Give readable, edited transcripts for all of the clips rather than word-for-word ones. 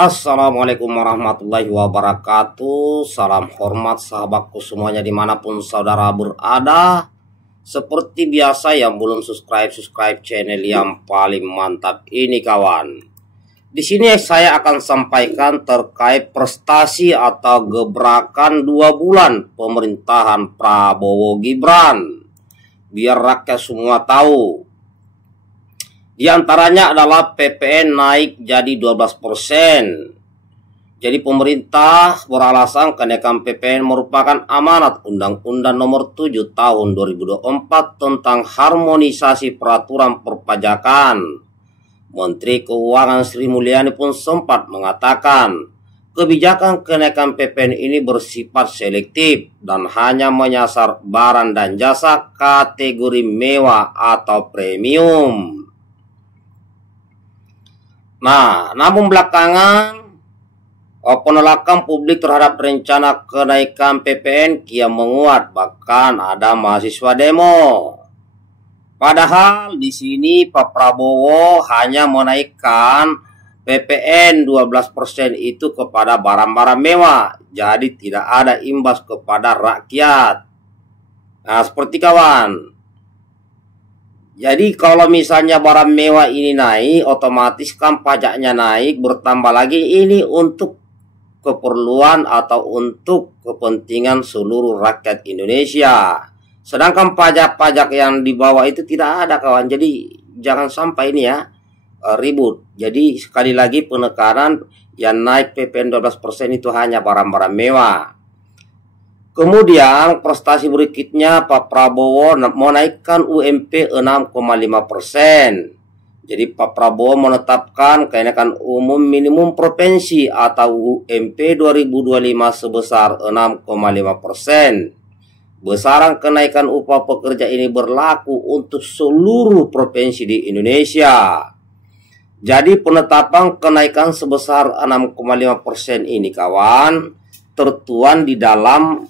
Assalamualaikum warahmatullahi wabarakatuh. Salam hormat sahabatku semuanya dimanapun saudara berada. Seperti biasa yang belum subscribe channel yang paling mantap ini kawan. Di sini saya akan sampaikan terkait prestasi atau gebrakan 2 bulan pemerintahan Prabowo Gibran. Biar rakyat semua tahu. Di antaranya adalah PPN naik jadi 12%. Jadi pemerintah beralasan kenaikan PPN merupakan amanat Undang-Undang Nomor 7 Tahun 2024 tentang harmonisasi peraturan perpajakan. Menteri Keuangan Sri Mulyani pun sempat mengatakan, kebijakan kenaikan PPN ini bersifat selektif dan hanya menyasar barang dan jasa kategori mewah atau premium. Nah, namun belakangan penolakan publik terhadap rencana kenaikan PPN kian menguat, bahkan ada mahasiswa demo. Padahal di sini Pak Prabowo hanya menaikkan PPN 12% itu kepada barang-barang mewah, jadi tidak ada imbas kepada rakyat. Nah, seperti kawan. Jadi kalau misalnya barang mewah ini naik, otomatis kan pajaknya naik, bertambah lagi ini untuk keperluan atau untuk kepentingan seluruh rakyat Indonesia. Sedangkan pajak-pajak yang dibawa itu tidak ada kawan. Jadi jangan sampai ini ya ribut. Jadi sekali lagi penekanan yang naik PPN 12% itu hanya barang-barang mewah. Kemudian prestasi berikutnya Pak Prabowo menaikkan UMP 6,5%. Jadi Pak Prabowo menetapkan kenaikan umum minimum provinsi atau UMP 2025 sebesar 6,5%. Besaran kenaikan upah pekerja ini berlaku untuk seluruh provinsi di Indonesia. Jadi penetapan kenaikan sebesar 6,5% ini kawan tertuang di dalam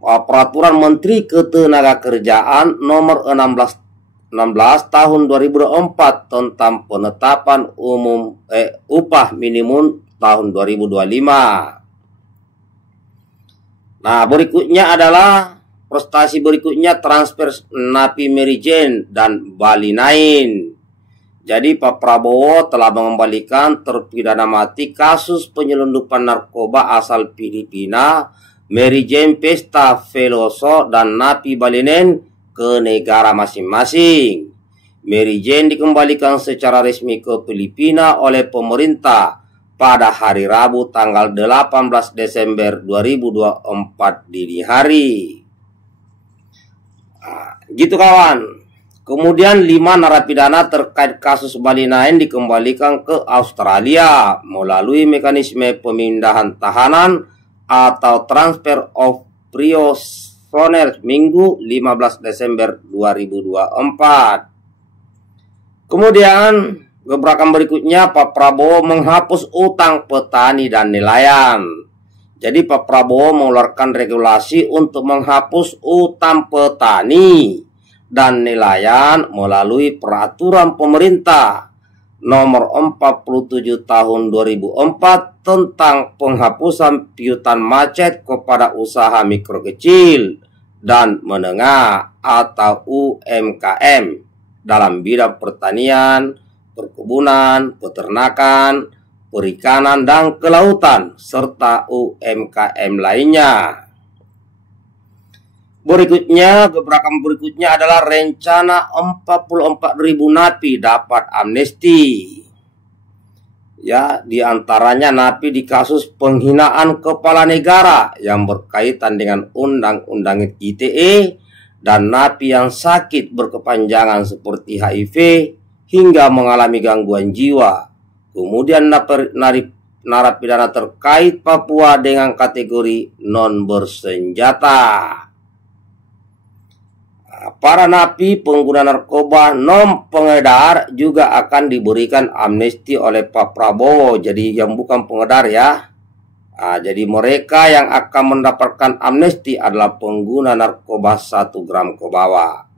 Peraturan Menteri Ketenagakerjaan Nomor 16 Tahun 2024 tentang penetapan umum upah minimum tahun 2025. Nah, berikutnya adalah prestasi berikutnya transfer napi Merijen dan Bali 9. Jadi Pak Prabowo telah mengembalikan terpidana mati kasus penyelundupan narkoba asal Filipina Merijen Pesta Veloso dan napi Balinen ke negara masing-masing. Merijen dikembalikan secara resmi ke Filipina oleh pemerintah pada hari Rabu tanggal 18 Desember 2024 dini hari. Nah, gitu kawan. Kemudian 5 narapidana terkait kasus Bali 9 dikembalikan ke Australia melalui mekanisme pemindahan tahanan atau transfer of prisoner Minggu 15 Desember 2024. Kemudian gebrakan berikutnya Pak Prabowo menghapus utang petani dan nelayan. Jadi Pak Prabowo mengeluarkan regulasi untuk menghapus utang petani dan nelayan melalui peraturan pemerintah Nomor 47 Tahun 2004 tentang penghapusan piutang macet kepada usaha mikro kecil dan menengah atau UMKM dalam bidang pertanian, perkebunan, peternakan, perikanan, dan kelautan serta UMKM lainnya. Gebrakan berikutnya adalah rencana 44.000 napi dapat amnesti. Ya, diantaranya napi di kasus penghinaan kepala negara yang berkaitan dengan Undang-Undang ITE dan napi yang sakit berkepanjangan seperti HIV hingga mengalami gangguan jiwa. Kemudian narapidana terkait Papua dengan kategori non bersenjata. Para napi pengguna narkoba non pengedar juga akan diberikan amnesti oleh Pak Prabowo. Jadi yang bukan pengedar ya. Jadi mereka yang akan mendapatkan amnesti adalah pengguna narkoba 1 gram ke bawah.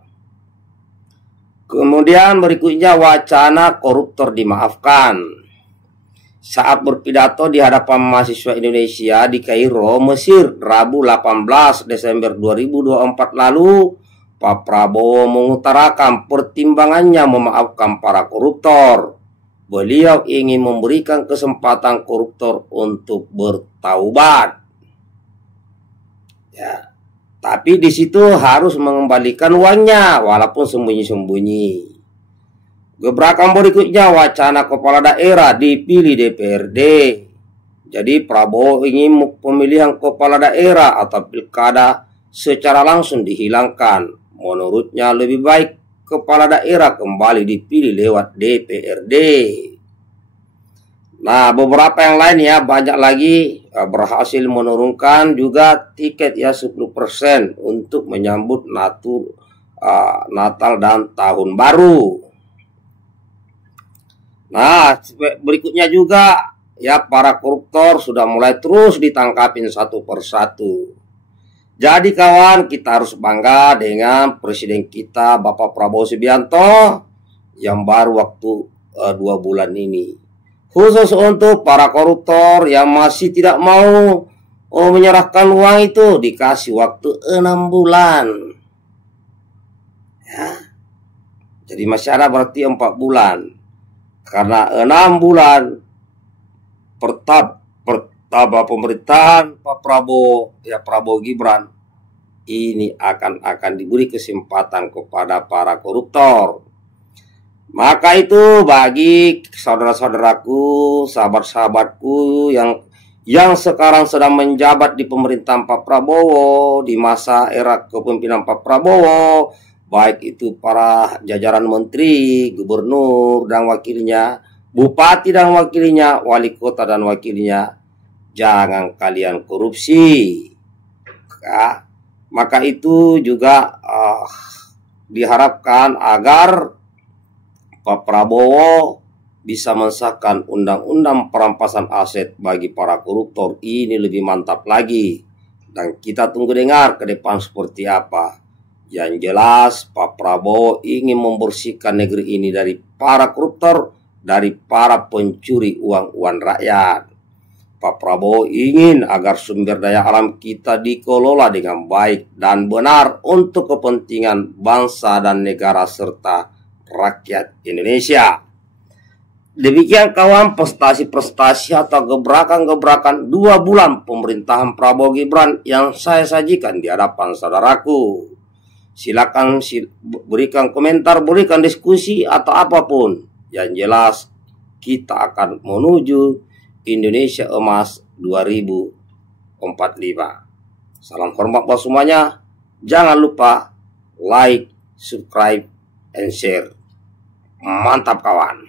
Kemudian berikutnya wacana koruptor dimaafkan. saat berpidato di hadapan mahasiswa Indonesia di Kairo, Mesir, Rabu 18 Desember 2024 lalu, Pak Prabowo mengutarakan pertimbangannya memaafkan para koruptor. Beliau ingin memberikan kesempatan koruptor untuk bertaubat. Ya, tapi di situ harus mengembalikan uangnya walaupun sembunyi-sembunyi. Gebrakan berikutnya, wacana kepala daerah dipilih DPRD. Jadi Prabowo ingin pemilihan kepala daerah atau pilkada secara langsung dihilangkan. Menurutnya lebih baik kepala daerah kembali dipilih lewat DPRD. Nah, beberapa yang lain ya, banyak lagi berhasil menurunkan juga tiket ya 10% untuk menyambut Natal dan Tahun Baru. Nah, berikutnya juga ya, para koruptor sudah mulai terus ditangkapin satu persatu. Jadi kawan, kita harus bangga dengan presiden kita Bapak Prabowo Subianto yang baru waktu 2 bulan ini. Khusus untuk para koruptor yang masih tidak mau menyerahkan uang itu, dikasih waktu 6 bulan. Ya. Jadi masih ada berarti 4 bulan. Karena 6 bulan pertama pemerintahan Pak Prabowo, ya Prabowo Gibran, ini akan diberi kesempatan kepada para koruptor. Maka itu bagi saudara-saudaraku, sahabat-sahabatku yang sekarang sedang menjabat di pemerintahan Pak Prabowo, di masa era kepemimpinan Pak Prabowo, baik itu para jajaran menteri, gubernur dan wakilnya, bupati dan wakilnya, wali kota dan wakilnya, jangan kalian korupsi. Ya, maka itu juga diharapkan agar Pak Prabowo bisa mensahkan undang-undang perampasan aset bagi para koruptor ini lebih mantap lagi. Dan kita tunggu dengar ke depan seperti apa. Yang jelas Pak Prabowo ingin membersihkan negeri ini dari para koruptor, dari para pencuri uang rakyat. Pak Prabowo ingin agar sumber daya alam kita dikelola dengan baik dan benar untuk kepentingan bangsa dan negara serta rakyat Indonesia. Demikian kawan, prestasi-prestasi atau gebrakan-gebrakan 2 bulan pemerintahan Prabowo Gibran yang saya sajikan di hadapan saudaraku. Silakan berikan komentar, berikan diskusi atau apapun. Yang jelas kita akan menuju Indonesia Emas 2045. Salam hormat buat semuanya. Jangan lupa like, subscribe, and share. Mantap kawan.